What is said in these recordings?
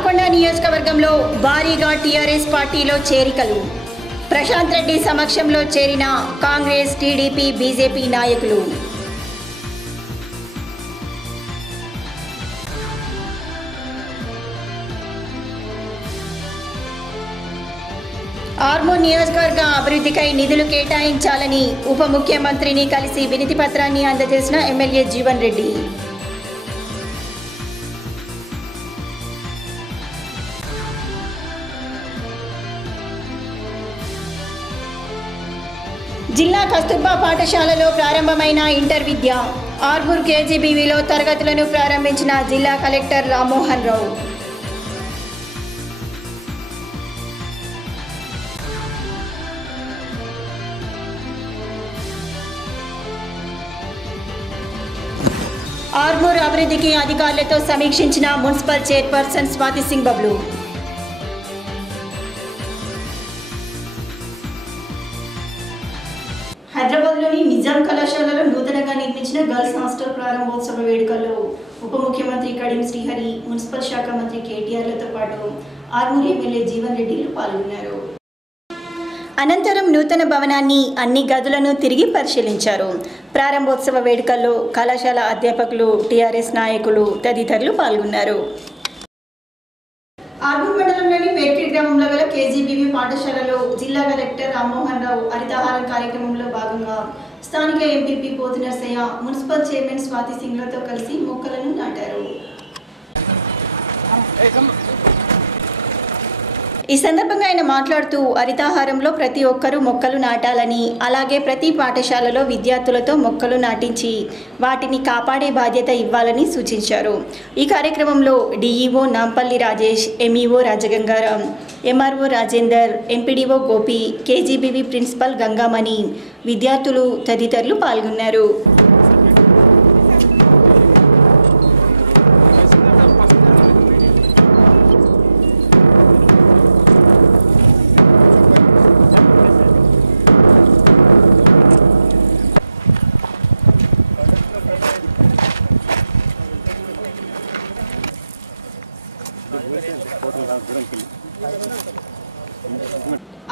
బాల్కొండ నియోజకవర్గంలో భారీగా టీఆర్ఎస్ పార్టీలో చేరికలు. ప్రశాంత్ రెడ్డి సమక్షంలో చేరిన కాంగ్రెస్, టీడీపీ, బీజేపీ నాయకులు. ఆర్మూర్ నియోజకవర్గ అభివృద్ధికై నిధులు కేటాయించాలని ఉప ముఖ్యమంత్రిని కలిసి వినతి పత్రాన్ని అందజేసిన ఎమ్మెల్యే జీవన్ రెడ్డి. జిల్లా కస్తూర్బా పాఠశాలలో ప్రారంభమైన ఇంటర్ విద్య. ఆర్మూర్ కేజీబీవీలో తరగతులను ప్రారంభించిన జిల్లా కలెక్టర్ రామ్మోహన్ రావు. ఆర్మూర్ అభివృద్ధికి అధికారులతో సమీక్షించిన మున్సిపల్ చైర్పర్సన్ స్వాతి సింగ్ బబ్లు. హైదరాబాద్లోని నిజాం కళాశాలలో నూతనంగా నిర్మించిన గర్ల్స్ హాస్టల్ ప్రారంభోత్సవ వేడుకల్లో ఉప ముఖ్యమంత్రి కడియం శ్రీహరి, మున్సిపల్ శాఖ మంత్రి కేటీఆర్లతో పాటు ఆర్మూర్ ఎమ్మెల్యే జీవన్ రెడ్డిలు పాల్గొన్నారు. అనంతరం నూతన భవనాన్ని, అన్ని గదులను తిరిగి పరిశీలించారు. ప్రారంభోత్సవ వేడుకల్లో కళాశాల అధ్యాపకులు, టీఆర్ఎస్ నాయకులు తదితరులు పాల్గొన్నారు. ఆర్మూర్ మండలంలోని పేర్కిడ్ గ్రామంలో గల కేజీబీవీ పాఠశాలలో జిల్లా కలెక్టర్ రామ్మోహన్ రావు హరితహారం కార్యక్రమంలో భాగంగా స్థానిక ఎంపీపీ పోతు నర్సయ్య, మున్సిపల్ చైర్మన్ స్వాతి సింగ్లతో కలిసి మొక్కలను నాటారు. ఈ సందర్భంగా ఆయన మాట్లాడుతూ హరితహారంలో ప్రతి ఒక్కరూ మొక్కలు నాటాలని, అలాగే ప్రతి పాఠశాలలో విద్యార్థులతో మొక్కలు నాటించి వాటిని కాపాడే బాధ్యత ఇవ్వాలని సూచించారు. ఈ కార్యక్రమంలో DEO Nampalli Rajesh, MEO Rajagangaram, MRO Rajender, MPDO Gopi, KGBV principal Gangamani, విద్యార్థులు తదితరులు పాల్గొన్నారు.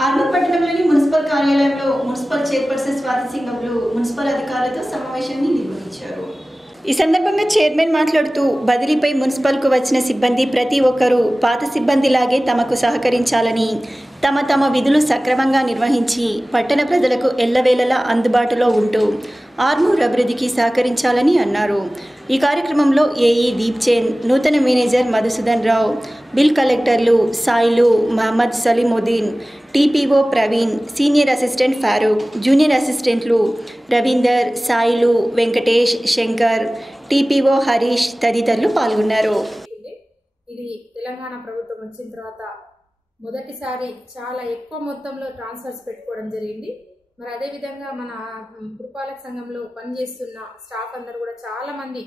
ఆర్మూర్ పట్టణంలోని మున్సిపల్ కార్యాలయంలో municipal chairperson Swathi Singh Bablu municipal అధికారులతో సమావేశాన్ని నిర్వహించారు. ఈ సందర్భంగా చైర్మన్ మాట్లాడుతూ బదిలీపై మున్సిపల్కు వచ్చిన సిబ్బంది ప్రతి ఒక్కరూ పాత సిబ్బందిలాగే తమకు సహకరించాలని, తమ విధులు సక్రమంగా నిర్వహించి పట్టణ ప్రజలకు ఎల్లవేళలా అందుబాటులో ఉంటూ ఆర్మూర్ అభివృద్ధికి సహకరించాలని అన్నారు. ఈ కార్యక్రమంలో ఏఈ దీప్చేన్, నూతన మేనేజర్ మధుసూదన్ రావు, బిల్ కలెక్టర్లు Sailu, Mohammed Saleemuddin, TPO Praveen, senior assistant Farooq, junior అసిస్టెంట్లు రవీందర్, సాయిలు, వెంకటేష్, శంకర్, టీపీఓ హరీష్ తదితరులు పాల్గొన్నారు. ఇది తెలంగాణ ప్రభుత్వం వచ్చిన తర్వాత మొదటిసారి చాలా ఎక్కువ మొత్తంలో ట్రాన్స్ఫర్స్ పెట్టుకోవడం జరిగింది. మరి అదేవిధంగా మన పురపాలక సంఘంలో పనిచేస్తున్న స్టాఫ్ అందరూ కూడా చాలామంది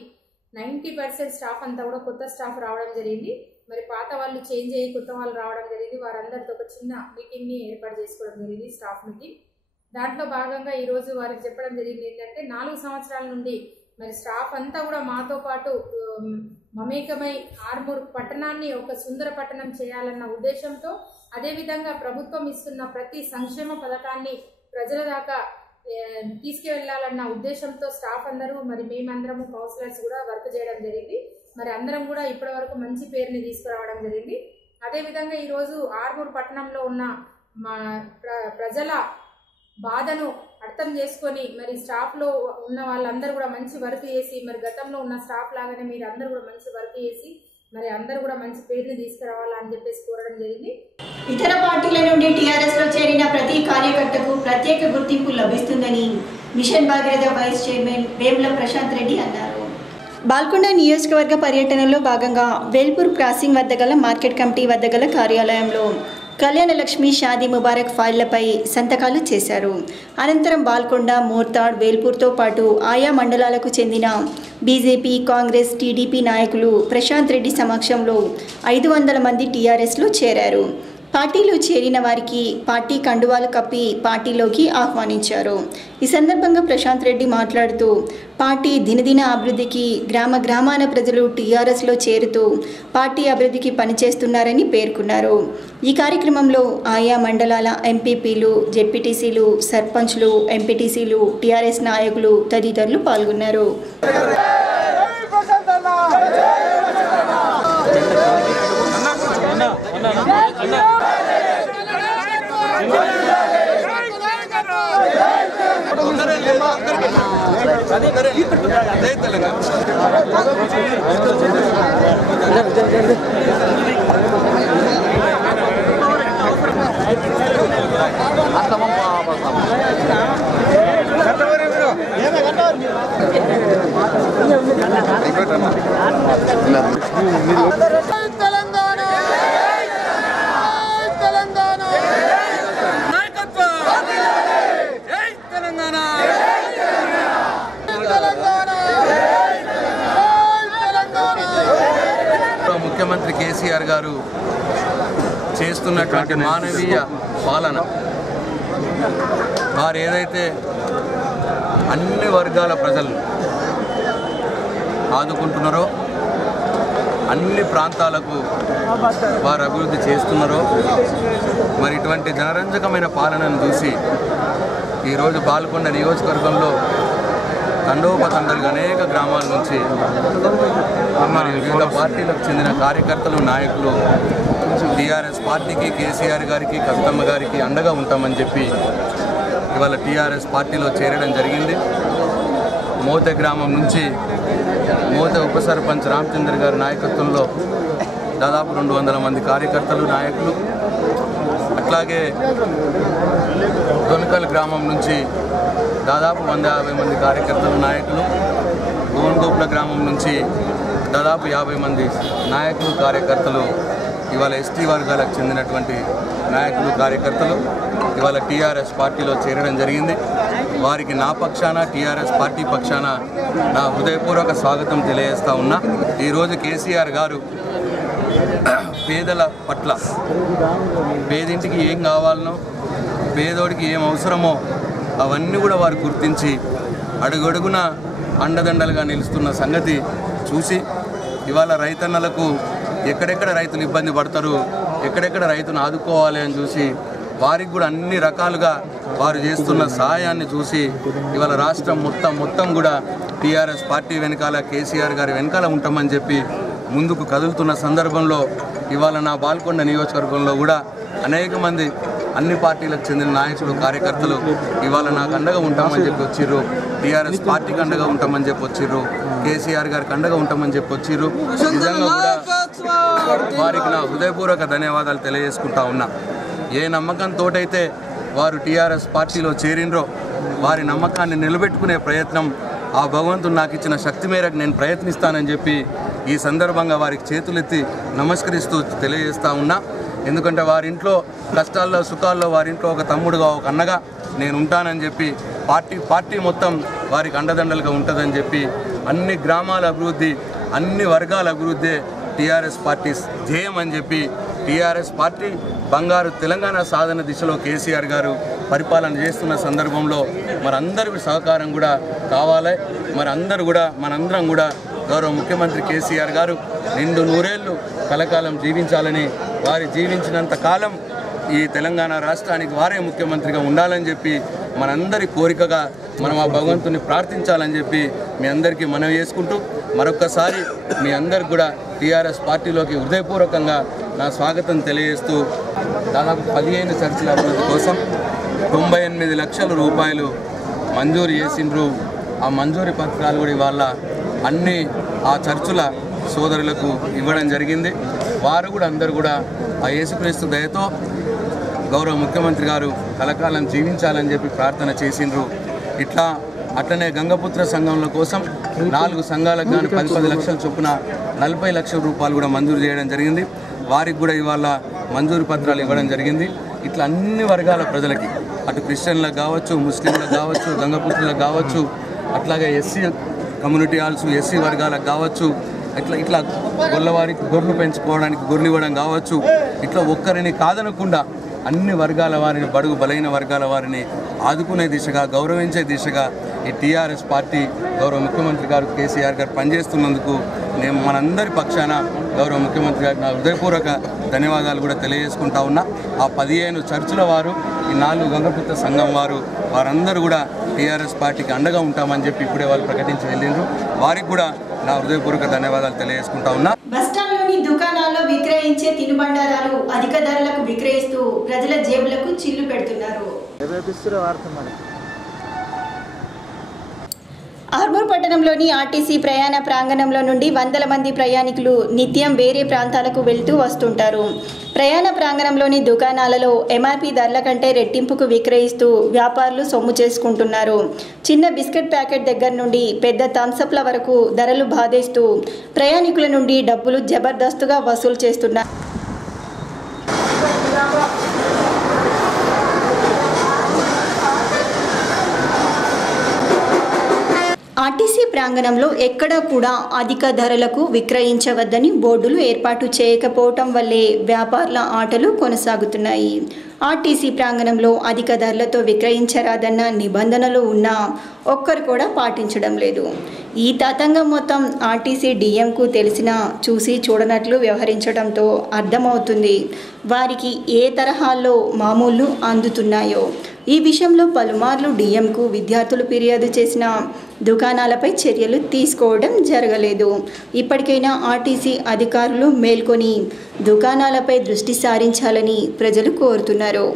90% స్టాఫ్ అంతా కూడా కొత్త స్టాఫ్ రావడం జరిగింది. మరి పాత వాళ్ళు చేంజ్ అయ్యి కొత్త వాళ్ళు రావడం జరిగింది. వారందరితో ఒక చిన్న మీటింగ్ని ఏర్పాటు చేసుకోవడం జరిగింది, స్టాఫ్ మీటింగ్. దాంట్లో భాగంగా ఈరోజు వారికి చెప్పడం జరిగింది ఏంటంటే 4 సంవత్సరాల నుండి మరి స్టాఫ్ అంతా కూడా మాతో పాటు మమేకమై ఆర్మూర్ పట్టణాన్ని ఒక సుందర పట్టణం చేయాలన్న ఉద్దేశంతో, అదేవిధంగా ప్రభుత్వం ఇస్తున్న ప్రతి సంక్షేమ పథకాన్ని ప్రజల దాకా తీసుకువెళ్లాలన్న ఉద్దేశంతో స్టాఫ్ అందరూ, మరి మేమందరము కౌన్సిలర్స్ కూడా వర్క్ చేయడం జరిగింది. మరి అందరం కూడా ఇప్పటి వరకు మంచి పేరుని తీసుకురావడం జరిగింది. అదేవిధంగా ఈరోజు ఆర్మూర్ పట్టణంలో ఉన్న మా ప్రజల బాధను అర్థం చేసుకొని మరి స్టాఫ్లో ఉన్న వాళ్ళందరూ కూడా మంచి వర్క్ చేసి, మరి గతంలో ఉన్న స్టాఫ్ లాగానే మీరు అందరూ కూడా మంచి వర్క్ చేసి మరి అందరూ కూడా మంచి పేరుని తీసుకురావాలని చెప్పేసి కోరడం జరిగింది. ఇతర పార్టీల నుండి టీఆర్ఎస్లో చేరిన ప్రతి కార్యకర్తకు ప్రత్యేక గుర్తింపు లభిస్తుందని mission Bhagiratha vice chairman Vemula Prashanth Reddy అన్నారు. బాల్కొండ నియోజకవర్గ పర్యటనలో భాగంగా వేల్పూర్ క్రాసింగ్ వద్ద గల మార్కెట్ కమిటీ వద్ద గల కార్యాలయంలో కళ్యాణ లక్ష్మి షాదీ ముబారక్ ఫైళ్లపై సంతకాలు చేశారు. అనంతరం బాల్కొండ, మోర్తాడ్, వేల్పూర్తో పాటు ఆయా మండలాలకు చెందిన బీజేపీ, కాంగ్రెస్, టీడీపీ నాయకులు ప్రశాంత్ రెడ్డి సమక్షంలో 500 మంది టీఆర్ఎస్లో చేరారు. పార్టీలో చేరిన వారికి పార్టీ కండువాలు కప్పి పార్టీలోకి ఆహ్వానించారు. ఈ సందర్భంగా ప్రశాంత్ రెడ్డి మాట్లాడుతూ పార్టీ దినదిన అభివృద్ధికి గ్రామాన ప్రజలు టీఆర్ఎస్లో చేరుతూ పార్టీ అభివృద్ధికి పనిచేస్తున్నారని పేర్కొన్నారు. ఈ కార్యక్రమంలో ఆయా మండలాల ఎంపీపీలు, జెడ్పీటీసీలు, సర్పంచ్లు, ఎంపీటీసీలు, టీఆర్ఎస్ నాయకులు తదితరులు పాల్గొన్నారు. ముఖ్యమంత్రి కేసీఆర్ గారు చేస్తున్నటువంటి మానవీయ పాలన, వారు ఏదైతే అన్ని వర్గాల ప్రజలు ఆదుకుంటున్నారో, అన్ని ప్రాంతాలకు వారు అభివృద్ధి చేస్తున్నారో, మరి ఇటువంటి జనరంజకమైన పాలనను చూసి ఈరోజు పాల్గొండ నియోజకవర్గంలో తండోపతండాలుగా అనేక గ్రామాల నుంచి మరి వివిధ పార్టీలకు చెందిన కార్యకర్తలు, నాయకులు టీఆర్ఎస్ పార్టీకి, కేసీఆర్ గారికి, కవితమ్మ గారికి అండగా ఉంటామని చెప్పి ఇవాళ టీఆర్ఎస్ పార్టీలో చేరడం జరిగింది. మోతే గ్రామం నుంచి మోతే ఉప సర్పంచ్ రామచంద్ర గారి నాయకత్వంలో దాదాపు 200 మంది కార్యకర్తలు, నాయకులు, అట్లాగే దొనకల్ గ్రామం నుంచి దాదాపు 150 మంది కార్యకర్తలు, నాయకులు, గోన్గోపుల గ్రామం నుంచి దాదాపు 50 మంది నాయకులు, కార్యకర్తలు ఇవాళ ఎస్టీ వర్గాలకు చెందినటువంటి నాయకులు, కార్యకర్తలు ఇవాళ టీఆర్ఎస్ పార్టీలో చేరడం జరిగింది. వారికి నా పక్షాన, టీఆర్ఎస్ పార్టీ పక్షాన నా హృదయపూర్వక స్వాగతం తెలియజేస్తా ఉన్నా. ఈరోజు కేసీఆర్ గారు పేదల పట్ల, పేదింటికి ఏం కావాలనో, పేదోడికి ఏం అవసరమో అవన్నీ కూడా వారు గుర్తించి అడుగడుగున అండదండలుగా నిలుస్తున్న సంగతి చూసి ఇవాళ రైతన్నలకు ఎక్కడెక్కడ రైతులు ఇబ్బంది పడతారు, ఎక్కడెక్కడ రైతును ఆదుకోవాలి అని చూసి వారికి కూడా అన్ని రకాలుగా వారు చేస్తున్న సహాయాన్ని చూసి ఇవాళ రాష్ట్రం మొత్తం కూడా టీఆర్ఎస్ పార్టీ వెనకాల, కేసీఆర్ గారి వెనకాల ఉంటామని చెప్పి ముందుకు కదులుతున్న సందర్భంలో ఇవాళ నా బాల్కొండ నియోజకవర్గంలో కూడా అనేక మంది అన్ని పార్టీలకు చెందిన నాయకులు, కార్యకర్తలు ఇవాళ నాకు అండగా ఉంటామని చెప్పి వచ్చిర్రు. టీఆర్ఎస్ పార్టీకి అండగా ఉంటామని చెప్పి వచ్చిర్రు. కేసీఆర్ గారికి అండగా ఉంటామని చెప్పి వచ్చిర్రు. నిజంగా కూడా వారికి నా హృదయపూర్వక ధన్యవాదాలు తెలియజేసుకుంటా ఉన్నా. ఏ నమ్మకంతో అయితే వారు టీఆర్ఎస్ పార్టీలో చేరినరో వారి నమ్మకాన్ని నిలబెట్టుకునే ప్రయత్నం ఆ భగవంతుడు నాకు ఇచ్చిన శక్తి మేరకు నేను ప్రయత్నిస్తానని చెప్పి ఈ సందర్భంగా వారికి చేతులెత్తి నమస్కరిస్తూ తెలియజేస్తూ ఉన్నా. ఎందుకంటే వారింట్లో కష్టాల్లో, సుఖాల్లో వారింట్లో ఒక తమ్ముడుగా, ఒక అన్నగా నేను ఉంటానని చెప్పి పార్టీ మొత్తం వారికి అండదండలుగా ఉంటుందని చెప్పి అన్ని గ్రామాల అభివృద్ధి, అన్ని వర్గాల అభివృద్ధి టీఆర్ఎస్ పార్టీ ధ్యేయం అని చెప్పి టీఆర్ఎస్ పార్టీ బంగారు తెలంగాణ సాధన దిశలో కేసీఆర్ గారు పరిపాలన చేస్తున్న సందర్భంలో మనందరి సహకారం కూడా కావాలి. మనందరం కూడా గౌరవ ముఖ్యమంత్రి కేసీఆర్ గారు నిండు నూరేళ్లు కలకాలం జీవించాలని, వారి జీవించినంత కాలం ఈ తెలంగాణ రాష్ట్రానికి వారే ముఖ్యమంత్రిగా ఉండాలని చెప్పి మనందరి కోరికగా మనం ఆ భగవంతుని ప్రార్థించాలని చెప్పి మీ అందరికీ మనవి చేసుకుంటూ మరొక్కసారి మీ అందరికి కూడా టీఆర్ఎస్ పార్టీలోకి హృదయపూర్వకంగా నా స్వాగతం తెలియజేస్తూ దాదాపు 15 చర్చిల అభివృద్ధి కోసం 98 లక్షల రూపాయలు మంజూరు చేసిండ్రు. ఆ మంజూరీ పత్రాలు కూడా ఇవాళ అన్ని ఆ చర్చుల సోదరులకు ఇవ్వడం జరిగింది. వారు కూడా అందరూ కూడా ఆ యేసుక్రీస్తు దయతో గౌరవ ముఖ్యమంత్రి గారు కలకాలం జీవించాలని చెప్పి ప్రార్థన చేసిండ్రు. అట్లనే గంగపుత్ర సంఘంల కోసం 4 సంఘాలకు కానీ 10 లక్షల చొప్పున 40 లక్షల రూపాయలు కూడా మంజూరు చేయడం జరిగింది. వారికి కూడా ఇవాళ మంజూరు పత్రాలు ఇవ్వడం జరిగింది. ఇట్లా అన్ని వర్గాల ప్రజలకి, అటు క్రిస్టియన్లకు కావచ్చు, ముస్లింలకు కావచ్చు, గంగపుత్రులకు కావచ్చు, అట్లాగే ఎస్సీ కమ్యూనిటీ హాల్స్, ఎస్సీ వర్గాలకు కావచ్చు, ఇట్లా గొల్లవారికి గొర్రెలు పెంచుకోవడానికి గొర్రెలు ఇవ్వడం కావచ్చు, ఇట్లా ఒక్కరిని కాదనకుండా అన్ని వర్గాల వారిని, బడుగు బలైన వర్గాల వారిని ఆదుకునే దిశగా, గౌరవించే దిశగా ఈ టీఆర్ఎస్ పార్టీ గౌరవ ముఖ్యమంత్రి గారు కేసీఆర్ గారు పనిచేస్తున్నందుకు నేను మనందరి పక్షాన గౌరవ ముఖ్యమంత్రి గారికి నా హృదయపూర్వక ధన్యవాదాలు కూడా తెలియజేసుకుంటా ఉన్నా. ఆ 15 చర్చిల వారు, ఈ 4 గంగపుత్ర సంఘం వారందరూ కూడా టీఆర్ఎస్ పార్టీకి అండగా ఉంటామని చెప్పి ఇప్పుడే వాళ్ళు ప్రకటించి వెళ్ళిండ్రు. వారికి కూడా నా హృదయపూర్వక ధన్యవాదాలు తెలియజేసుకుంటా ఉన్నా. బస్టాండ్లోని దుకాణాల్లో విక్రయించే తినుబండారాలు అధిక ధరలకు విక్రయిస్తూ ప్రజల జేబులకు చిల్లు పెడుతున్నారు. ఆర్మూర్ పట్టణంలోని ఆర్టీసీ ప్రయాణ ప్రాంగణంలో నుండి వందల మంది ప్రయాణికులు నిత్యం వేరే ప్రాంతాలకు వెళ్తూ వస్తుంటారు. ప్రయాణ ప్రాంగణంలోని దుకాణాలలో ఎంఆర్పీ ధరల కంటే రెట్టింపుకు విక్రయిస్తూ వ్యాపారులు సొమ్ము చేసుకుంటున్నారు. చిన్న బిస్కెట్ ప్యాకెట్ దగ్గర నుండి పెద్ద థమ్సప్ల వరకు ధరలు బాధేస్తూ ప్రయాణికుల నుండి డబ్బులు జబర్దస్తుగా వసూలు చేస్తున్నారు. ఆర్టీసీ ప్రాంగణంలో ఎక్కడా కూడా అధిక ధరలకు విక్రయించవద్దని బోర్డులు ఏర్పాటు చేయకపోవటం వల్లే వ్యాపారుల ఆటలు కొనసాగుతున్నాయి. ఆర్టీసీ ప్రాంగణంలో అధిక ధరలతో విక్రయించరాదన్న నిబంధనలు ఉన్నా ఒక్కరు కూడా పాటించడం లేదు. ఈ తతంగం మొత్తం ఆర్టీసీ డిఎంకు తెలిసినా చూసి చూడనట్లు వ్యవహరించడంతో అర్థమవుతుంది వారికి ఏ తరహాల్లో మామూలు అందుతున్నాయో. ఈ విషయంలో పలుమార్లు డిఎంకు విద్యార్థులు ఫిర్యాదు చేసిన దుకాణాలపై చర్యలు తీసుకోవడం జరగలేదు. ఇప్పటికైనా ఆర్టీసీ అధికారులు మేల్కొని దుకాణాలపై దృష్టి సారించాలని ప్రజలు కోరుతున్నారు.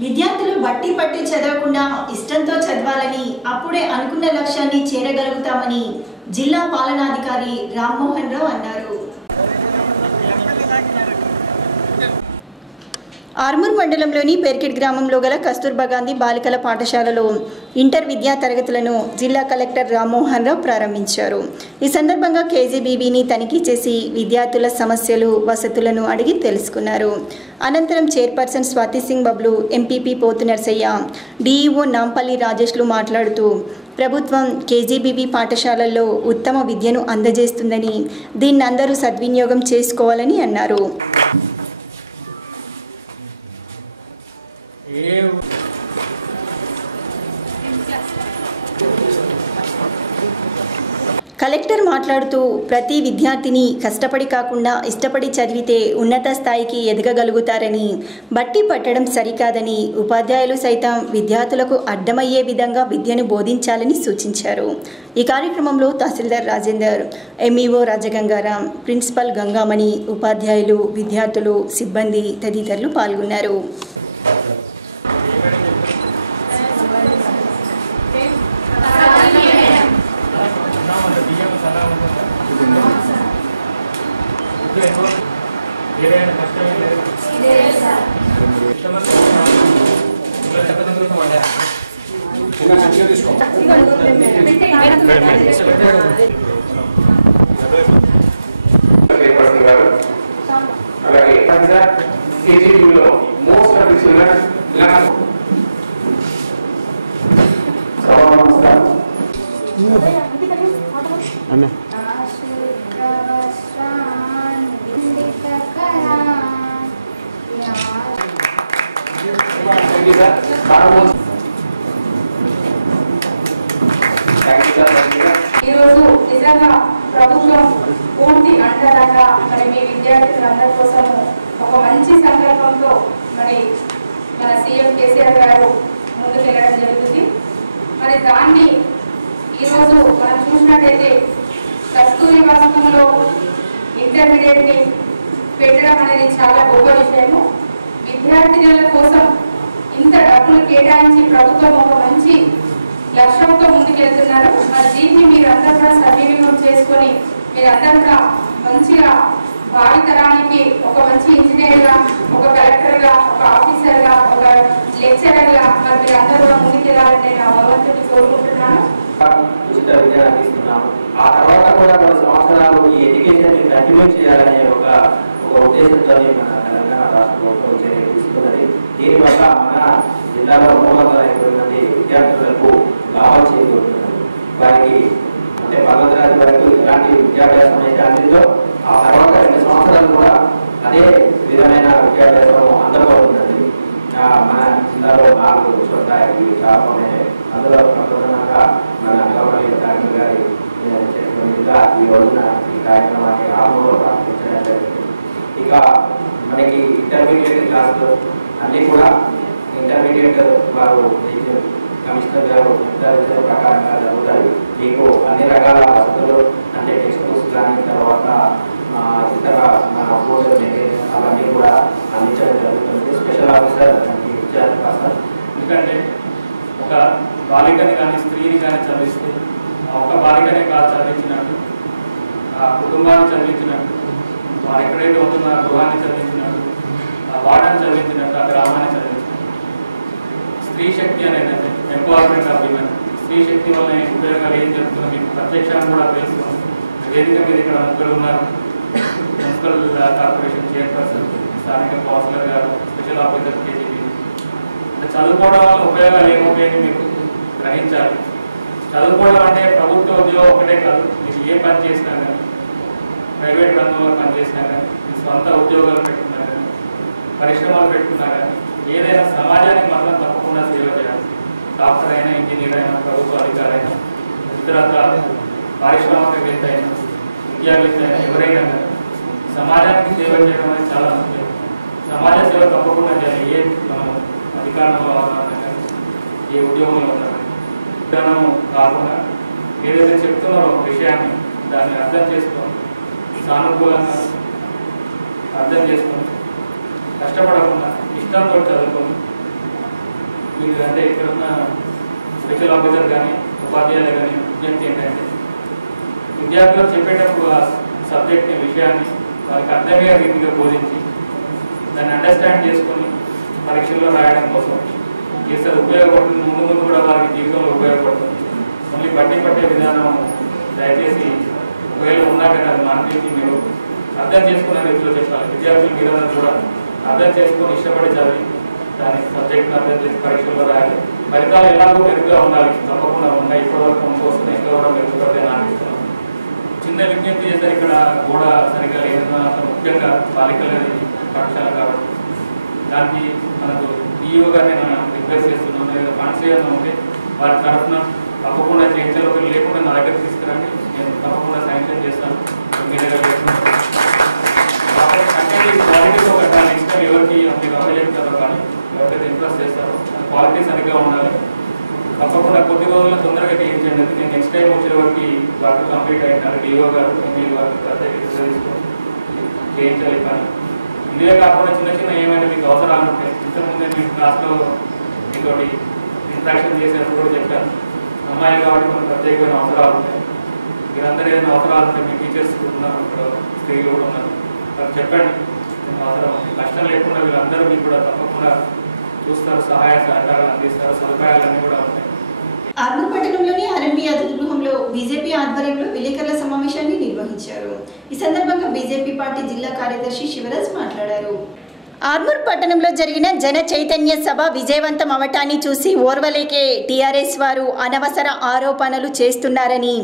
విద్యార్థులు బట్టి పట్టి చదవకుండా ఇష్టంతో చదవాలని, అప్పుడే అనుకున్న లక్ష్యాన్ని చేరగలుగుతామని జిల్లా పాలనాధికారి రామ్మోహన్ రావు అన్నారు. ఆర్మూర్ మండలంలోని పెర్కిడ్ గ్రామంలో గల కస్తూర్బా గాంధీ బాలికల పాఠశాలలో ఇంటర్ విద్యా తరగతులను జిల్లా కలెక్టర్ రామ్మోహన్ రావు ప్రారంభించారు. ఈ సందర్భంగా కేజీబీబీని తనిఖీ చేసి విద్యార్థుల సమస్యలు, వసతులను అడిగి తెలుసుకున్నారు. అనంతరం చైర్పర్సన్ స్వాతి సింగ్ బబ్లు, ఎంపీపీ పోతు నర్సయ్య, డీఈఓ నాంపల్లి రాజేష్లు మాట్లాడుతూ ప్రభుత్వం కేజీబీబీ పాఠశాలల్లో ఉత్తమ విద్యను అందజేస్తుందని, దీన్ని అందరూ సద్వినియోగం చేసుకోవాలని అన్నారు. కలెక్టర్ మాట్లాడుతూ ప్రతి విద్యార్థిని కష్టపడి కాకుండా ఇష్టపడి చదివితే ఉన్నత స్థాయికి ఎదగగలుగుతారని, బట్టి పట్టడం సరికాదని, ఉపాధ్యాయులు సైతం విద్యార్థులకు అర్థమయ్యే విధంగా విద్యను బోధించాలని సూచించారు. ఈ కార్యక్రమంలో తహసీల్దార్ రాజేందర్, ఎంఈఓ రాజగంగారాం, ప్రిన్సిపల్ గంగామణి, ఉపాధ్యాయులు, విద్యార్థులు, సిబ్బంది తదితరులు పాల్గొన్నారు. ఈరోజు నిజంగా ప్రభుత్వం పూర్తి అండగా మరి మీ విద్యార్థులందరి కోసము ఒక మంచి సంకల్పంతో మరి మన సీఎం కేసీఆర్ గారు ముందుకు వెళ్ళడం జరుగుతుంది. మరి దాన్ని ఈరోజు మనం చూసినట్టయితే కస్తూరిబా స్కూల్లో ఇంటర్మీడియట్ని పెట్టడం అనేది చాలా గొప్ప విషయము. విద్యార్థినుల కోసం ఇంత డబ్బులు కేటాయించి ప్రభుత్వం ఒక మంచి లక్ష్యంతో ముందుకెళ్తున్నారు. మరి దీన్ని మీరందరూ కూడా సద్వినియోగం చేసుకొని మీరందరూ కూడా మంచిగా భావితరానికి ఒక మంచి ఇంజనీర్గా, ఒక కలెక్టర్గా, ఒక ఆఫీసర్గా, ఒక లెక్చరర్గా మరి మీరందరూ కూడా ముందుకెళ్ళాలని నేను భగవంతుని కోరుకుంటున్నాను. ఉచిత విద్య అందిస్తున్నాము. ఆ తర్వాత కూడా కొన్ని సంవత్సరాలు ఈ ఎడ్యుకేషన్ కంటిన్యూ చేయాలనే ఒక ఉద్దేశంతో మన తెలంగాణ రాష్ట్ర ప్రభుత్వం చర్యలు తీసుకున్నది. దీనివల్ల మన జిల్లాలో 350 మంది విద్యార్థులకు లాభం చేకూరుతున్నది. వారికి అంటే పర్వతరాజు వరకు ఇలాంటి విద్యాభ్యాసం అయితే అందిందో ఆ తర్వాత 2 సంవత్సరాలు కూడా అదే విధమైన విద్యాభ్యాసం అందబోతున్నది. మన జిల్లాలో 4 చోట్ల ఇవి కాకుండా అందులో ప్రధానంగా మన గవర్నమెంట్ కార్మిక గారి చేతుల మీదుగా ఈ రోజున ఈ కార్యక్రమాన్ని ఆరంభంలో ప్రారంభించడం జరిగింది. ఇక మనకి ఇంటర్మీడియట్ క్లాసులు అన్నీ కూడా ఇంటర్మీడియట్ వారు కమిషనర్ గారు నిర్ధారించిన ప్రకారంగా జరుగుతాయి. మీకు అన్ని రకాల వసతులు అంటే టెక్స్ట్ బుక్స్ కానీ తర్వాత ఇతర మన ఫోటో మెటీరియల్స్ అవన్నీ కూడా అందించడం జరుగుతుంది. స్పెషల్ ఆఫీసర్ ఇన్ఛార్జ్ పర్సన్ ఎందుకంటే ఒక బాలికని కానీ స్త్రీని కానీ చదివిస్తే ఒక బాలికనే కాదు చదివించినట్టు, ఆ కుటుంబాన్ని చదివించినట్టు, వారు ఎక్కడైతే ఉంటుందో ఆ గృహాన్ని చదివించినట్టు, ఆ వాడని చదివించినట్టు, ఆ గ్రామాన్ని చదివించినట్టు. స్త్రీ శక్తి అనేది అంటే ఎంపవర్మెంట్ ఆఫ్ విమెన్, స్త్రీ శక్తి వల్ల ఉపయోగాలు ఏం చెప్తుందో మీకు ప్రత్యక్షాన్ని కూడా తెలుసుకోండి. వేదిక మీద ఇక్కడ ముగ్గురు ఉన్నారు. మున్సిపల్ కార్పొరేషన్ చైర్పర్సన్, స్థానిక కౌన్సిలర్ గారు, స్పెషల్ ఆఫీసర్ కేజీపీ. అంటే చదువుకోవడం వల్ల ఉపయోగాలు ఏమవుతాయని మీకు గ్రహించాలి. చదువుకోవడం అంటే ప్రభుత్వ ఉద్యోగం ఒకటే కాదు, మీకు ఏ పని చేసినా కానీ, ప్రైవేట్ రంగంలో పనిచేసినా కానీ, మీ సొంత ఉద్యోగాలు పెట్టుకున్నా కానీ, పరిశ్రమలు పెట్టుకున్నా కానీ, ఏదైనా సమాజానికి మాత్రం తప్పకుండా సేవ చేయాలి. డాక్టర్ అయినా, ఇంజనీర్ అయినా, ప్రభుత్వ అధికారి అయినా, ఇతరత్ర పారిశ్రామికవేత్త అయినా, విద్యావేత్త అయినా, ఎవరైనా కానీ సమాజానికి సేవ చేయడం అనేది చాలా ముఖ్యం. సమాజ సేవ తప్పకుండా చేయాలి. ఏ మనం అధికారంలో ఉన్నా కానీ, ఏ ఉద్యోగంలో ఉన్నా కానీ విధానం కాకుండా ఏదైతే చెప్తున్నారో ఒక విషయాన్ని దాన్ని అర్థం చేసుకొని సానుకూలంగా అర్థం చేసుకొని కష్టపడకుండా ఇష్టంతో చదువుకొని మీకు అంటే ఇక్కడ ఉన్న స్పెషల్ ఆఫీసర్ కానీ ఉపాధ్యాయులు కానీ విజ్ఞప్తి ఏంటంటే విద్యార్థులు చెప్పేటప్పుడు ఆ సబ్జెక్ట్ని విషయాన్ని వారికి అర్థమయ్యే రీతిగా బోధించి దాన్ని అండర్స్టాండ్ చేసుకొని పరీక్షల్లో రాయడం కోసం చేసేది ఉపయోగపడుతుంది. ముందు కూడా వారికి జీవితంలో ఉపయోగపడుతుంది. ఓన్లీ పట్టే విధానం దయచేసి ఒకవేళ ఉన్నా కానీ అది మానేసి మీరు అర్థం చేసుకునే రీతిలో చెప్పాలి. విద్యార్థులు మీరందరూ కూడా అర్థం చేసుకొని ఇష్టపడి చదివి దాని సబ్జెక్ట్ని అర్థం చేసి పరీక్షల్లో రాయాలి. ఫలితాలు ఎలాగో మెరుగుగా ఉండాలి, తప్పకుండా ఉన్నాయి. ఇప్పటివరకు వస్తున్నాయి, ఇంకా కూడా మెరుగుపడితే అనిపిస్తున్నాం. చిన్న విజ్ఞప్తి చేశారు, ఇక్కడ గోడ సరిగ్గా లేదన్నా ముఖ్యంగా బాలికల పాఠశాల కాబట్టి దానికి మనకు ఈఓ గారిని మనం రిక్వెస్ట్ చేస్తున్నాం. ఫండ్స్ ఏదైనా ఉంటే వారి తరఫున తప్పకుండా చేయించలోకి లేకుండా నా దగ్గర తీసుకురండి, నేను తప్పకుండా శాంక్షన్ చేస్తాను. మీ దగ్గర అంటే క్వాలిటీతో కట్టాలి. నెక్స్ట్ టైం ఎవరికి మీరు అవైలబుల్ కానీ ఎవరికైతే ఇంట్రెస్ట్ చేస్తారో క్వాలిటీ సరిగ్గా ఉండాలి. తప్పకుండా కొద్ది రోజుల్లో తొందరగా చేయించండి. నేను నెక్స్ట్ టైం వచ్చే వరకు వర్క్ కంప్లీట్ అయినారు. డిఓ గారు ఎంఈఓ గారు ప్రత్యేక తీసుకొని చేయించాలి. కానీ ఇదే కాకుండా చిన్న చిన్న ఏమైనా మీకు అవసరాలు ఉంటాయి. ఇంతకుముందే మీకు క్లాస్లో మీతోటి ఇంట్రాక్షన్ చేసేటప్పుడు కూడా చెప్పాను. అమ్మాయిలు కాబట్టి మనకు ప్రత్యేకమైన అవసరాలు ఉంటాయి. మీరందరూ ఏదైనా అవసరాలు ఉంటాయి, మీ టీచర్స్ కూడా ఉన్నారు, ఇక్కడ స్త్రీలు కూడా ఉన్నారు, నాకు చెప్పండి. అవసరం కష్టం లేకుండా వీళ్ళందరూ మీకు కూడా తప్పకుండా చూస్తారు, సహాయ సహకారాలు అందిస్తారు, సదుపాయాలన్నీ కూడా ఉంటాయి. ఆర్మూర్ పట్టణంలోని ఆర్ఎంపీ అతిథి గృహంలో బీజేపీ ఆధ్వర్యంలో విలేకరుల సమావేశాన్ని నిర్వహించారు. ఈ సందర్భంగా బీజేపీ పార్టీ జిల్లా కార్యదర్శి శివరాజ్ మాట్లాడారు. ఆర్మూర్ పట్టణంలో జరిగిన జన చైతన్య సభ విజయవంతం అవటాన్ని చూసి ఓర్వలేకే టీఆర్ఎస్ వారు అనవసర ఆరోపణలు చేస్తున్నారని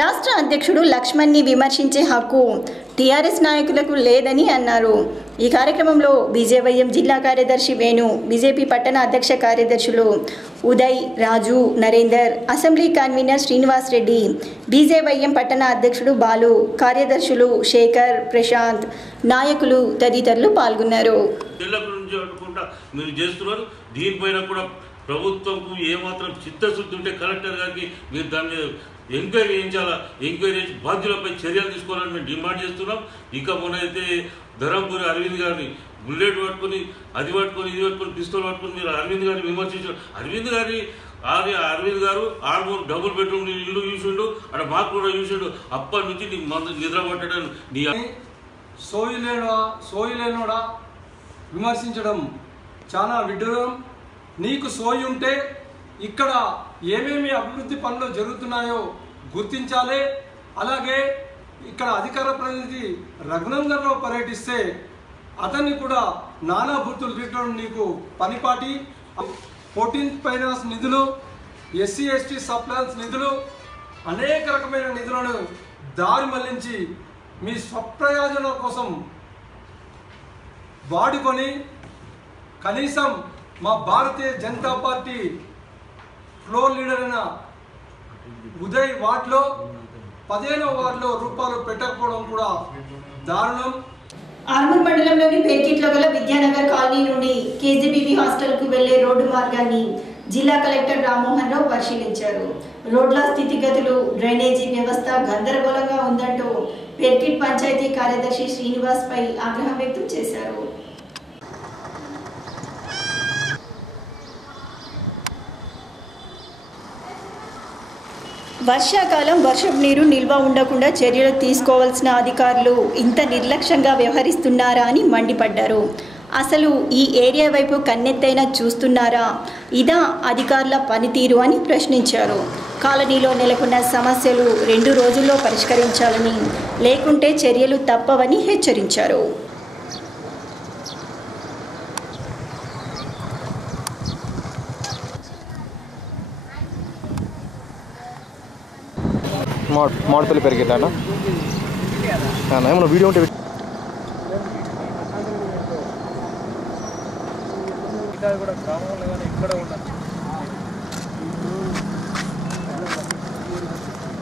రాష్ట్ర అధ్యక్షుడు లక్ష్మణ్ని విమర్శించే హక్కు టీఆర్ఎస్ నాయకులకు లేదని అన్నారు. ఈ కార్యక్రమంలో బీజేవైఎం జిల్లా కార్యదర్శి వేణు, బీజేపీ పట్టణ అధ్యక్ష కార్యదర్శులు Uday, Raju, Narender, assembly convener Srinivas Reddy, BJYM పట్టణ అధ్యక్షుడు బాలు, కార్యదర్శులు శేఖర్, ప్రశాంత్, నాయకులు తదితరులు పాల్గొన్నారు. మీరు చేస్తున్నారు. దీనిపైన కూడా ప్రభుత్వంకు ఏమాత్రం చిత్తశుద్ధి ఉంటే కలెక్టర్ గారికి మీరు దాన్ని ఎంక్వైరీ చేయించాలా, ఎంక్వైరీ చేసి బాధ్యులపై చర్యలు తీసుకోవాలని మేము డిమాండ్ చేస్తున్నాం. ఇక మొన్నైతే ధరంపూరి అరవింద్ గారిని బుల్లెట్ పట్టుకుని అది పట్టుకొని ఇది పట్టుకొని పిస్తోల్ పట్టుకుని మీరు అరవింద్ గారిని విమర్శించారు. అరవింద్ గారు ఆర్మూర్ డబుల్ బెడ్రూమ్ ఇల్లు చూసిండు, అక్కడ మాకు కూడా చూసిండు. అప్పటి నుంచి నీకు మందు నిద్ర పట్టడం నీ సోయిలేనోడా విమర్శించడం చాలా విడ్డూరం. నీకు సోయి ఉంటే ఇక్కడ ఏమేమి అభివృద్ధి పనులు జరుగుతున్నాయో గుర్తించాలి. అలాగే ఇక్కడ అధికార ప్రతినిధి రఘునందన్రావు పర్యటిస్తే అతన్ని కూడా నానా బుద్ధులు తిట్టడం నీకు పనిపాటి. 14th ఫైనాన్స్ నిధులు, ఎస్సీ ఎస్టీ సప్లాన్స్ నిధులు, అనేక రకమైన నిధులను దారి మళ్లించి మీ స్వప్రయోజనాల కోసం వాడుకొని కనీసం మా Bharatiya Janata party floor leader అయిన ఉదయ్ వార్డులో 15వ వార్డులో రూపాయలు పెట్టకపోవడం కూడా దారుణం. ఆర్మూర్ మండలంలోని పేర్కిట్లో గల విద్యానగర్ కాలనీ నుండి కేజీబీవీ హాస్టల్కు వెళ్లే రోడ్డు మార్గాన్ని జిల్లా కలెక్టర్ రామ్మోహన్ రావు పరిశీలించారు. రోడ్ల స్థితిగతులు, డ్రైనేజీ వ్యవస్థ గందరగోళంగా ఉందంటూ పేర్కిట్ పంచాయతీ కార్యదర్శి శ్రీనివాస్ పై ఆగ్రహం వ్యక్తం చేశారు. వర్షాకాలం వర్షపు నీరు నిల్వ ఉండకుండా చర్యలు తీసుకోవాల్సిన అధికారులు ఇంత నిర్లక్ష్యంగా వ్యవహరిస్తున్నారా అని మండిపడ్డారు. అసలు ఈ ఏరియా వైపు కన్నెత్తైనా చూస్తున్నారా? ఇదా అధికారుల పనితీరు అని ప్రశ్నించారు. కాలనీలో నెలకొన్న సమస్యలు 2 రోజుల్లో పరిష్కరించాలని, లేకుంటే చర్యలు తప్పవని హెచ్చరించారు. మాడపల్లి పెరిగేటానా ఏమన్నా వీడియో ఉంటే కూడా గ్రామంలో కానీ ఇక్కడ ఉండదు.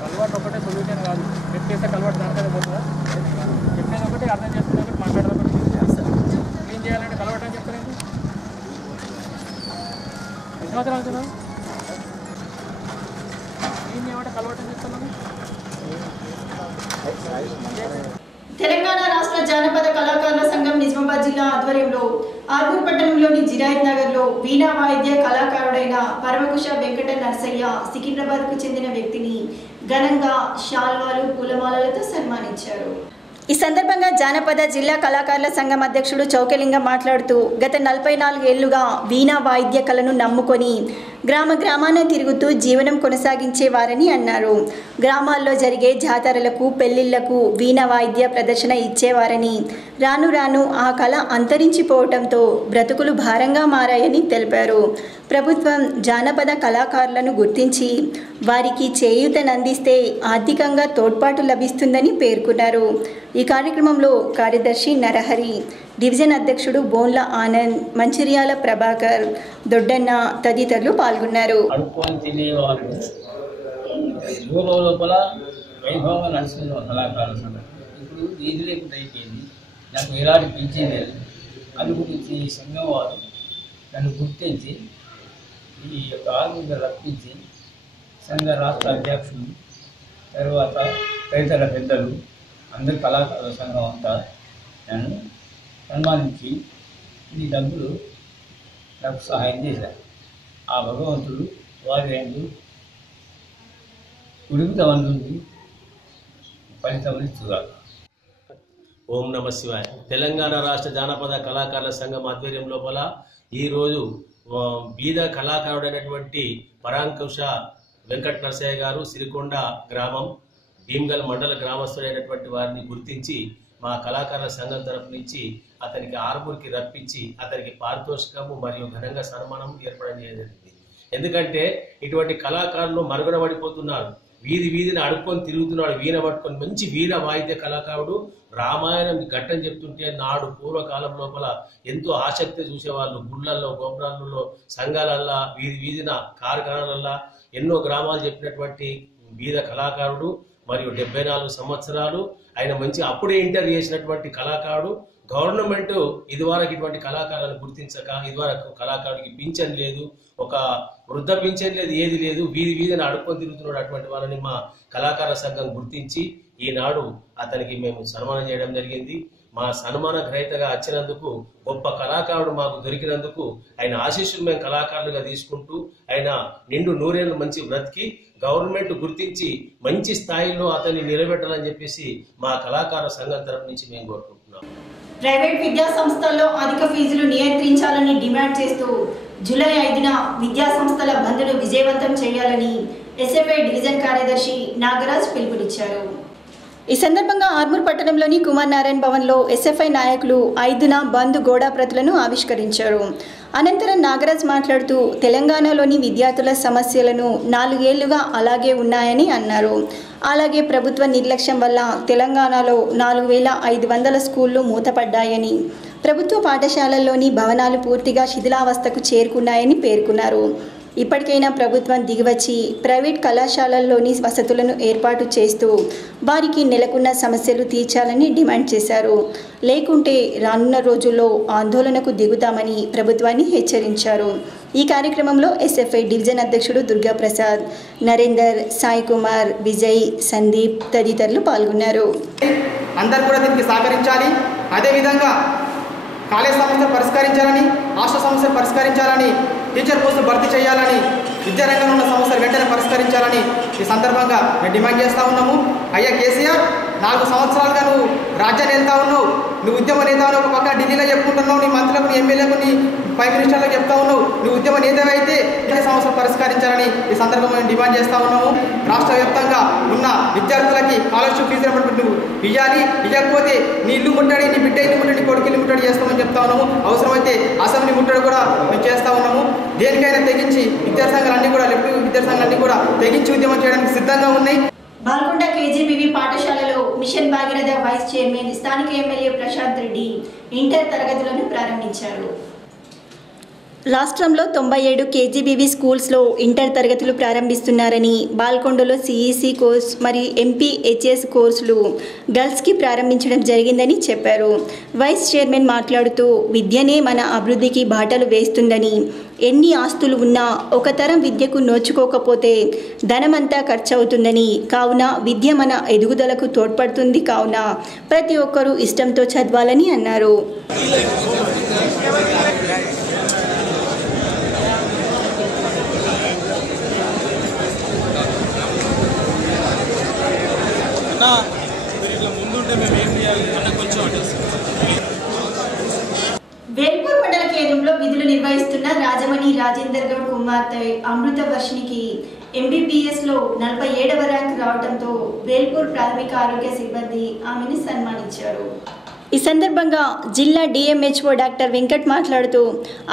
కలవాటు ఒకటే సొల్యూషన్ కాదు. చెప్పేస్తే కలవాటు దానికదే పోతుందా? చెప్పేది ఒకటి, అర్థం చేసుకునే ఒకటి, మాట్లాడేది ఒకటి. క్లీన్ చేయాలంటే కలవాటు అని చెప్తారేంటి? ఎన్ని సంవత్సరాలు అవుతున్నావు? క్లీన్ చేయమంటే కలవాటు అని చెప్తున్నాను. తెలంగాణ రాష్ట్ర జానపద కళాకారుల సంఘం నిజామాబాద్ జిల్లా ఆధ్వర్యంలో ఆర్మూర్ పట్టణంలోని జిరాయిత్ నగర్లో వీణా వాయిద్య కళాకారుడైన పరమకుశ వెంకట నరసయ్య సికింద్రాబాద్కు చెందిన వ్యక్తిని ఘనంగా శాల్వాలు, పూలమాలలతో సన్మానించారు. ఈ సందర్భంగా జానపద జిల్లా కళాకారుల సంఘం అధ్యక్షుడు చౌకలింగం మాట్లాడుతూ గత 44 ఏళ్లుగా వీణా వాయిద్య కళను నమ్ముకొని గ్రామాన తిరుగుతూ జీవనం కొనసాగించేవారని అన్నారు. గ్రామాల్లో జరిగే జాతరలకు, పెళ్లిళ్లకు వీణా వాయిద్య ప్రదర్శన ఇచ్చేవారని, రాను రాను ఆ కళ అంతరించిపోవడంతో బ్రతుకులు భారంగా మారాయని తెలిపారు. ప్రభుత్వం జానపద కళాకారులను గుర్తించి వారికి చేయూతనందిస్తే ఆర్థికంగా తోడ్పాటు లభిస్తుందని పేర్కొన్నారు. ఈ కార్యక్రమంలో కార్యదర్శి నరహరి, డివిజన్ అధ్యక్షుడు బోన్ల ఆనంద్, మంచిర్యాల ప్రభాకర్, దొడ్డన్న తదితరులు పాల్గొన్నారు. లోపల వైభవంగా నడుచుకున్న కళాకారుల సంఘం ఇప్పుడు ఇది లేకుండా అయిపోయింది. నాకు ఎలాంటి పింఛన్ లేదు. అందు గురించి ఈ సంఘం వారు నన్ను గుర్తించి ఈ యొక్క ఆర్మీగా రప్పించి సంఘ రాష్ట్ర అధ్యక్షులు, తర్వాత తదితర పెద్దలు, అందరి కళాకారుల సంఘం అంతా నన్ను సన్మానించి ఈ డబ్బులు నాకు సహాయం చేశారు. ఆ భగవంతుడు వారి రెండు కుడిపితమంది ఫలితం ఇస్తున్నారు. ఓం నమ శివాయ. తెలంగాణ రాష్ట్ర జానపద కళాకారుల సంఘం ఆధ్వర్యం లోపల ఈరోజు బీద కళాకారుడైనటువంటి పరాంకుశ వెంకట నరసయ్య గారు సిరికొండ గ్రామం భీమ్గల్ మండల గ్రామస్తుడైనటువంటి వారిని గుర్తించి మా కళాకారుల సంఘం తరపు నుంచి అతనికి ఆర్మూర్కి రప్పించి అతనికి పారితోషికము మరియు ఘనంగా సన్మానం ఏర్పడడం జరిగింది. ఎందుకంటే ఇటువంటి కళాకారులు మరుగున పడిపోతున్నారు. వీధిని అడుక్కొని తిరుగుతున్నాడు వీణ పట్టుకొని. మంచి వీణ వాయిద్య కళాకారుడు. రామాయణం ఘట్టం చెప్తుంటే నాడు పూర్వకాలం లోపల ఎంతో ఆసక్తి చూసేవాళ్ళు. గుళ్ళల్లో, గోపురాలలో, సంఘాలల్లా, వీధిన కార్ఖానాలల్లా ఎన్నో గ్రామాలు చెప్పినటువంటి వీధ కళాకారుడు. మరియు 74 సంవత్సరాలు ఆయన మంచి అప్పుడే ఇంటర్ చేసినటువంటి కళాకారుడు. గవర్నమెంట్ ఇదివరకు ఇటువంటి కళాకారులను గుర్తించక, ఇదివరకు కళాకారుడికి పింఛన్ లేదు, ఒక వృద్ధ పింఛన్ లేదు, ఏది లేదు. వీధిని అడుక్కొని తిరుగుతున్నాడు. అటువంటి వాళ్ళని మా కళాకార సంఘం గుర్తించి ఈనాడు అతనికి మేము సన్మానం చేయడం జరిగింది. మా సన్మాన గ్రహీతగా వచ్చినందుకు, గొప్ప కళాకారుడు మాకు దొరికినందుకు ఆయన ఆశీస్సులు మేము కళాకారులుగా తీసుకుంటూ ఆయన నిండు 100 ఏళ్ళు మంచి బ్రతికి గవర్నమెంట్ గుర్తించి మంచి స్థాయిలో అతన్ని నిలబెట్టాలని చెప్పేసి మా కళాకార సంఘం తరపు నుంచి మేము కోరుకుంటున్నాం. కోరుకుంటున్నాం. ప్రైవేట్ విద్యా సంస్థల్లో అధిక ఫీజులు నియంత్రించాలని డిమాండ్ చేస్తూ జూలై 5న విద్యా సంస్థల బంద్ను విజయవంతం చేయాలని ఎస్ఎఫ్ఐ డివిజన్ కార్యదర్శి నాగరాజ్ పిలుపునిచ్చారు. ఈ సందర్భంగా ఆర్మూర్ పట్టణంలోని కుమార్ నారాయణ్ భవన్లో ఎస్ఎఫ్ఐ నాయకులు 5న బంద్ గోడా ప్రతులను ఆవిష్కరించారు. అనంతరం నాగరాజ్ మాట్లాడుతూ తెలంగాణలోని విద్యార్థుల సమస్యలను 4 ఏళ్లుగా అలాగే ఉన్నాయని అన్నారు. అలాగే ప్రభుత్వ నిర్లక్ష్యం వల్ల తెలంగాణలో 4500 స్కూళ్లు మూతపడ్డాయని, ప్రభుత్వ పాఠశాలల్లోని భవనాలు పూర్తిగా శిథిలావస్థకు చేరుకున్నాయని పేర్కొన్నారు. ఇప్పటికైనా ప్రభుత్వం దిగివచ్చి ప్రైవేట్ కళాశాలల్లోని వసతులను ఏర్పాటు చేస్తూ వారికి నెలకొన్న సమస్యలు తీర్చాలని డిమాండ్ చేశారు. లేకుంటే రానున్న రోజుల్లో ఆందోళనకు దిగుతామని ప్రభుత్వాన్ని హెచ్చరించారు. ఈ కార్యక్రమంలో ఎస్ఎఫ్ఐ డివిజన్ అధ్యక్షుడు దుర్గాప్రసాద్, నరేందర్, సాయి కుమార్, విజయ్, సందీప్ తదితరులు పాల్గొన్నారు. అందరూ కూడా దీనికి సహకరించాలి. అదేవిధంగా కాలేజ్ సమస్యలు పరిష్కరించాలని, హాస్టల్ సమస్యలు పరిష్కరించాలని, టీచర్ పోస్టులు భర్తీ చేయాలని, విద్యారంగంలో ఉన్న సమస్యలు వెంటనే పరిష్కరించాలని ఈ సందర్భంగా మేము డిమాండ్ చేస్తూ ఉన్నాము. అయ్యా కేసీఆర్, 4 సంవత్సరాలుగా నువ్వు రాజ్యాన్ని వెళ్తా ఉన్నావు, నువ్వు ఉద్యమ నేత ఒక పక్క ఢిల్లీలో చెప్పుకుంటున్నావు, నీ మంత్రులకు, నీ ఎమ్మెల్యేలకు, నీ ప్రైమ్ మినిస్టర్లకు చెప్తా ఉన్నావు, నువ్వు ఉద్యమ నేతవైతే సమస్యలు పరిష్కరించాలని ఈ సందర్భంగా మేము డిమాండ్ చేస్తూ ఉన్నాము. రాష్ట్ర వ్యాప్తంగా ఉన్న విద్యార్థులకి స్కాలర్షిప్ ఫీజు నువ్వు ఇవ్వాలి, ఇవ్వకపోతే నీ ఇల్లు ముట్టడి, నీ బిడ్డ ఇల్లు ముట్టడి, నీ కొడుకు ఇల్లు ముట్టడి చేస్తామని చెప్తా ఉన్నాము. అవసరమైతే అసెంబ్లీ ముట్టడి కూడా మేము చేస్తూ ఉన్నాము. దేనికైనా తెగించి విద్యాసంఘాలన్నీ కూడా, లెఫ్ట్ విద్యాసంఘాలన్నీ కూడా తెగించి ఉద్యమం చేయడానికి సిద్ధంగా ఉన్నాయి. బాల్కొండ కేజీబీవీ పాఠశాలలో మిషన్ భాగీరథ వైస్ చైర్మన్ స్థానిక ఎమ్మెల్యే ప్రశాంత్ రెడ్డి ఇంటర్ తరగతులను ప్రారంభించారు. రాష్ట్రంలో 97 కేజీబీవీ స్కూల్స్లో ఇంటర్ తరగతులు ప్రారంభిస్తున్నారని, బాల్కొండలో సిఈసి కోర్స్ మరియు ఎంపీహెచ్ఎస్ కోర్సులు గర్ల్స్కి ప్రారంభించడం జరిగిందని చెప్పారు. వైస్ చైర్మన్ మాట్లాడుతూ విద్యనే మన అభివృద్ధికి బాటలు వేస్తుందని, ఎన్ని ఆస్తులు ఉన్నా ఒక తరం విద్యకు నోచుకోకపోతే ధనమంతా ఖర్చు అవుతుందని, కావున విద్య మన ఎదుగుదలకు తోడ్పడుతుంది, కావున ప్రతి ఒక్కరూ ఇష్టంతో చదవాలని అన్నారు. వేల్పూర్ మండల కేంద్రంలో విధులు నిర్వహిస్తున్న రాజమణి రాజేందర్ గౌడ్ కుమార్తె అమృత వర్షినికి ఎంబీబీఎస్లో 47వ ర్యాంకు రావడంతో వేల్పూర్ ప్రాథమిక ఆరోగ్య సిబ్బంది ఆమెను సన్మానించారు. ఈ సందర్భంగా జిల్లా డిఎంహెచ్ఓ డాక్టర్ వెంకట్ మాట్లాడుతూ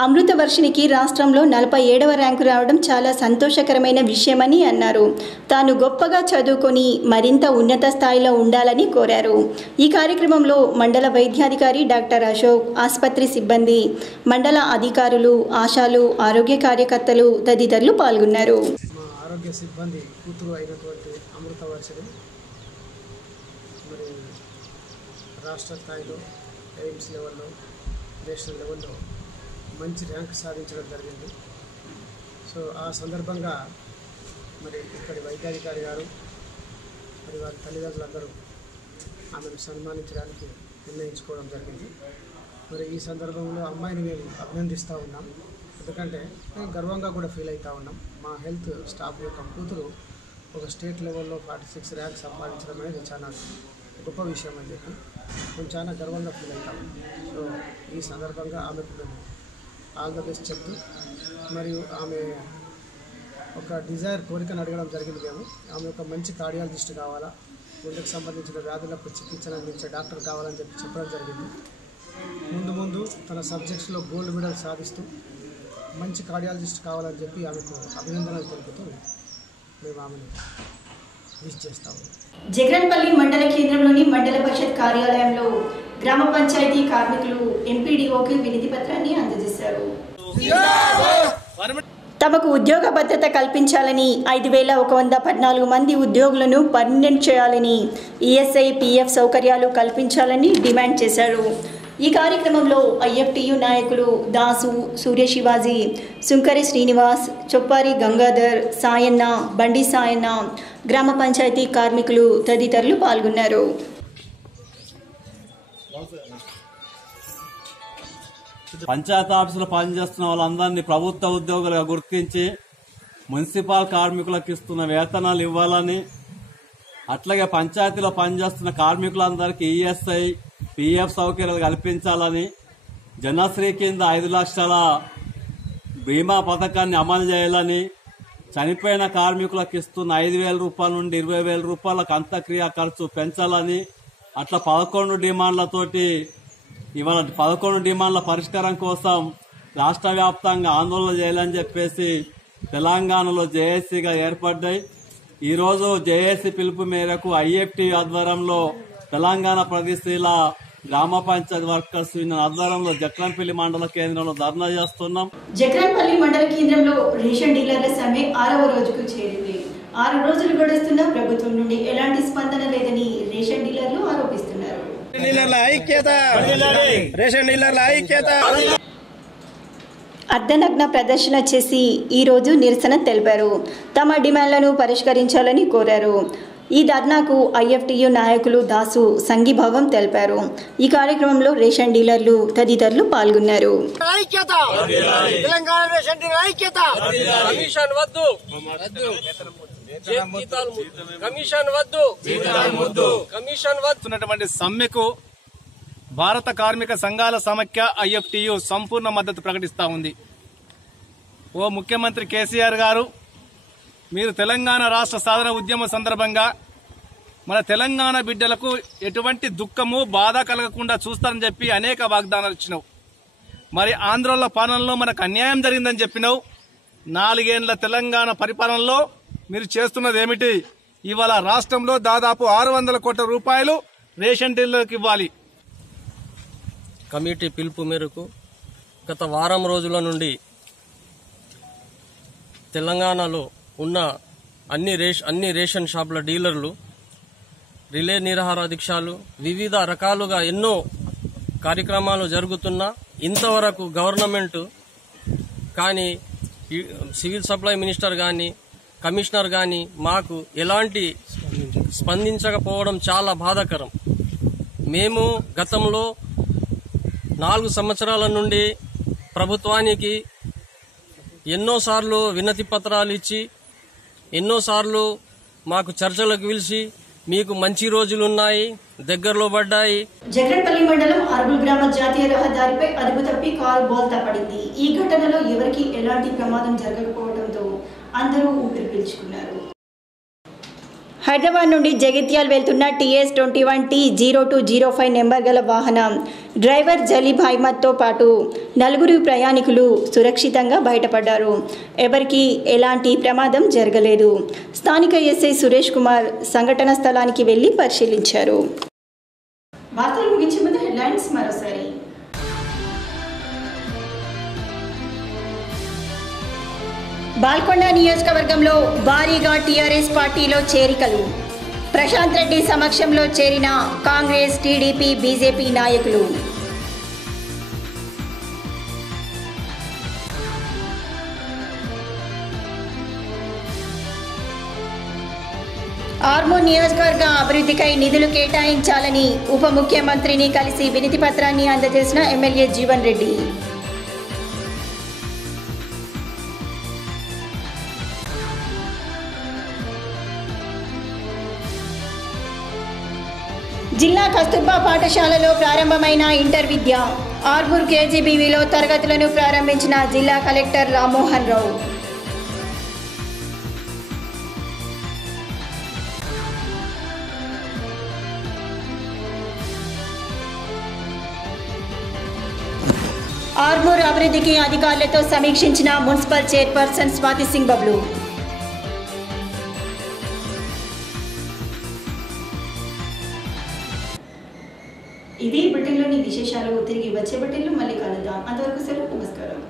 అమృత వర్షినికి రాష్ట్రంలో 47వ ర్యాంకు రావడం చాలా సంతోషకరమైన విషయమని అన్నారు. తాను గొప్పగా చదువుకొని మరింత ఉన్నత స్థాయిలో ఉండాలని కోరారు. ఈ కార్యక్రమంలో మండల వైద్యాధికారి డాక్టర్ అశోక్, ఆసుపత్రి సిబ్బంది, మండల అధికారులు, ఆశాలు, ఆరోగ్య కార్యకర్తలు తదితరులు పాల్గొన్నారు. ఆరోగ్య సిబ్బంది కూతురు అయినటువంటి అమృత వర్షిని మరి రాష్ట్ర స్థాయిలో, ఎయిమ్స్ లెవెల్లో, నేషనల్ లెవెల్లో మంచి ర్యాంక్ సాధించడం జరిగింది. సో ఆ సందర్భంగా మరి ఇక్కడి వైద్యాధికారి గారు మరి వారి తల్లిదండ్రులందరూ ఆమెను సన్మానించడానికి నిర్ణయించుకోవడం జరిగింది. మరి ఈ సందర్భంలో అమ్మాయిని మేము అభినందిస్తూ ఉన్నాం. ఎందుకంటే మేము గర్వంగా కూడా ఫీల్ అవుతూ ఉన్నాం. మా హెల్త్ స్టాఫ్ యొక్క కూతురు ఒక స్టేట్ లెవెల్లో 46 ర్యాంక్ సంపాదించడం అనేది చాలా గొప్ప విషయం అని చెప్పి మేము చాలా గర్వంగా ఫీల్ అవుతాం. సో ఈ సందర్భంగా ఆమెకు మేము ఆల్ ద బెస్ట్ చెప్తూ, మరియు ఆమె ఒక డిజైర్ కోరికను అడగడం జరిగింది. మేము ఆమె ఒక మంచి కార్డియాలజిస్ట్ కావాలా, గుండెకు సంబంధించిన వ్యాధులకు చికిత్సను అందించే డాక్టర్ కావాలని చెప్పడం జరిగింది. ముందు తన సబ్జెక్ట్స్లో గోల్డ్ మెడల్ సాధిస్తూ మంచి కార్డియాలజిస్ట్ కావాలని చెప్పి ఆమెకు అభినందనలు తెలుపుతూ మేము ఆమెను విష్ చేస్తాము. జగన్పల్లి మండల కేంద్రంలోని మండల పరిషత్ కార్యాలయంలో గ్రామ పంచాయతీ కార్మికులు ఎంపీడీఓకి వినతి పత్రాన్ని అందజేశారు. తమకు ఉద్యోగ భద్రత కల్పించాలని, 5114 మంది ఉద్యోగులను పర్మనెంట్ చేయాలని, ఈఎస్ఐ, పీఎఫ్ సౌకర్యాలు కల్పించాలని డిమాండ్ చేశారు. ఈ కార్యక్రమంలో ఐఎఫ్టియు నాయకులు దాసు, సూర్య శివాజీ, సుంకరి శ్రీనివాస్, చొప్పారి గంగాధర్, సాయన్న, బండి సాయన్న, గ్రామ పంచాయతీ కార్మికులు తదితరులు పాల్గొన్నారు. పంచాయతీ ఆఫీసులో పనిచేస్తున్న వాళ్ళందరినీ ప్రభుత్వ ఉద్యోగులుగా గుర్తించి మున్సిపల్ కార్మికులకు ఇస్తున్న వేతనాలు ఇవ్వాలని, అట్లాగే పంచాయతీలో పనిచేస్తున్న కార్మికులందరికీ ఈఎస్ఐ, పిఎఫ్ సౌకర్యాలు కల్పించాలని, జనశ్రీ కింద 5 లక్షల బీమా పథకాన్ని అమలు చేయాలని, చనిపోయిన కార్మికులకు ఇస్తున్న 5,000 రూపాయల నుండి 20,000 రూపాయలకు అంత్యక్రియ ఖర్చు పెంచాలని, అట్లా 11 డిమాండ్లతోటి ఇవాళ 11 డిమాండ్ల పరిష్కారం కోసం రాష్ట్ర వ్యాప్తంగా ఆందోళన చేయాలని చెప్పేసి తెలంగాణలో జేఏసీగా ఏర్పడ్డాయి. ఈరోజు జేఏసీ పిలుపు మేరకు ఐఎఫ్టీ ఆధ్వర్యంలో తెలంగాణ ప్రగతిశీల గ్రామ పంచాయతీ వర్కర్స్ యూనియన్ ఆధ్వర్యంలో జక్రంపల్లి మండల కేంద్రంలో ధర్నా చేస్తున్నాం. జక్రంపల్లి మండల కేంద్రంలో రేషన్ డీలర్ల సమ్మె 6వ రోజుకు చేరింది. 6 రోజులు గడుస్తున్నా ప్రభుత్వం నుండి ఎలాంటి స్పందన లేదని రేషన్ డీలర్లు ఆరోపిస్తున్నారు. అర్ధనగ్న ప్రదర్శన చేసి ఈ రోజు నిరసన తెలిపారు. తమ డిమాండ్లను పరిష్కరించాలని కోరారు. ఈ ధర్నాకు ఐఎఫ్టీయూ నాయకులు దాసు సంఘీభావం తెలిపారు. ఈ కార్యక్రమంలో రేషన్ డీలర్లు తదితరులు పాల్గొన్నారు. సమ్మెకు భారత కార్మిక సంఘాల సమైక్య ఐఎఫ్టీయూ సంపూర్ణ మద్దతు ప్రకటిస్తా ఉంది. ఓ ముఖ్యమంత్రి కేసీఆర్ గారు, మీరు తెలంగాణ రాష్ట్ర సాధన ఉద్యమ సందర్భంగా మన తెలంగాణ బిడ్డలకు ఎటువంటి దుఃఖము బాధ కలగకుండా చూస్తారని చెప్పి అనేక వాగ్దానాలు ఇచ్చినావు. మరి ఆంధ్రోళ్ల పాలనలో మనకు అన్యాయం జరిగిందని చెప్పినావు. 4 ఏళ్ల తెలంగాణ పరిపాలనలో మీరు చేస్తున్నది ఏమిటి? ఇవాళ రాష్ట్రంలో దాదాపు 600 కోట్ల రూపాయలు రేషన్ డీలర్లకు ఇవ్వాలి. కమిటీ పిలుపు మేరకు గత వారం రోజుల నుండి తెలంగాణలో ఉన్న అన్ని రేషన్ షాపుల డీలర్లు రిలే నిరాహార దీక్షలు, వివిధ రకాలుగా ఎన్నో కార్యక్రమాలు జరుగుతున్నా ఇంతవరకు గవర్నమెంట్ కానీ సివిల్ సప్లై మినిస్టర్ కానీ కమిషనర్ కానీ మాకు ఎలాంటి స్పందించకపోవడం చాలా బాధాకరం. మేము గతంలో 4 సంవత్సరాల నుండి ప్రభుత్వానికి ఎన్నోసార్లు వినతి పత్రాలు ఇచ్చి ఎన్నోసార్లు మాకు చర్చలకు పిలిచి మీకు మంచి రోజులున్నాయి, దగ్గరలో పడ్డాయి. జగన్పల్లి మండలం అర్బుల్ గ్రామ జాతీయ రహదారిపై అదుపు తప్పి కారు బోల్తా పడింది. ఈ ఘటనలో ఎవరికి ఎలాంటి ప్రమాదం జరగకపోవడంతో అందరూ ఊపిరి పీల్చుకున్నారు. హైదరాబాద్ నుండి జగిత్యాల్ వెళ్తున్న TS 21T0205 నెంబర్ గల వాహనం డ్రైవర్ జలీబ్ అహ్మద్తో పాటు 4 ప్రయాణికులు సురక్షితంగా బయటపడ్డారు. ఎవరికీ ఎలాంటి ప్రమాదం జరగలేదు. స్థానిక ఎస్ఐ సురేష్ కుమార్ సంఘటన స్థలానికి వెళ్లి పరిశీలించారు. వార్తలు ముగించే ముందు హెడ్లైన్స్ మరోసారి. బాల్కొండ నియోజకవర్గంలో భారీగా టీఆర్ఎస్ పార్టీలో చేరికలు. ప్రశాంత్ రెడ్డి సమక్షంలో చేరిన కాంగ్రెస్, టీడీపీ, బీజేపీ నాయకులు. ఆర్మూర్ నియోజకవర్గ అభివృద్ధికై నిధులు కేటాయించాలని ఉప ముఖ్యమంత్రిని కలిసి వినతి పత్రాన్ని అందజేసిన ఎమ్మెల్యే జీవన్ రెడ్డి. జిల్లా కస్తూర్బా పాఠశాలలో ప్రారంభమైన ఇంటర్ విద్య. ఆర్మూర్ కేజీబీవీలో తరగతులను ప్రారంభించిన జిల్లా కలెక్టర్ రామ్మోహన్ రావు. ఆర్మూర్ అభివృద్ధికి అధికారులతో సమీక్షించిన మున్సిపల్ చైర్పర్సన్ స్వాతి సింగ్ బబ్లు. ఇది బులెటిన్లోని విశేషాలు. తిరిగి వచ్చే బులెటిన్లో మళ్ళీ కలుద్దాం. అంతవరకు సెలవు. నమస్కారం.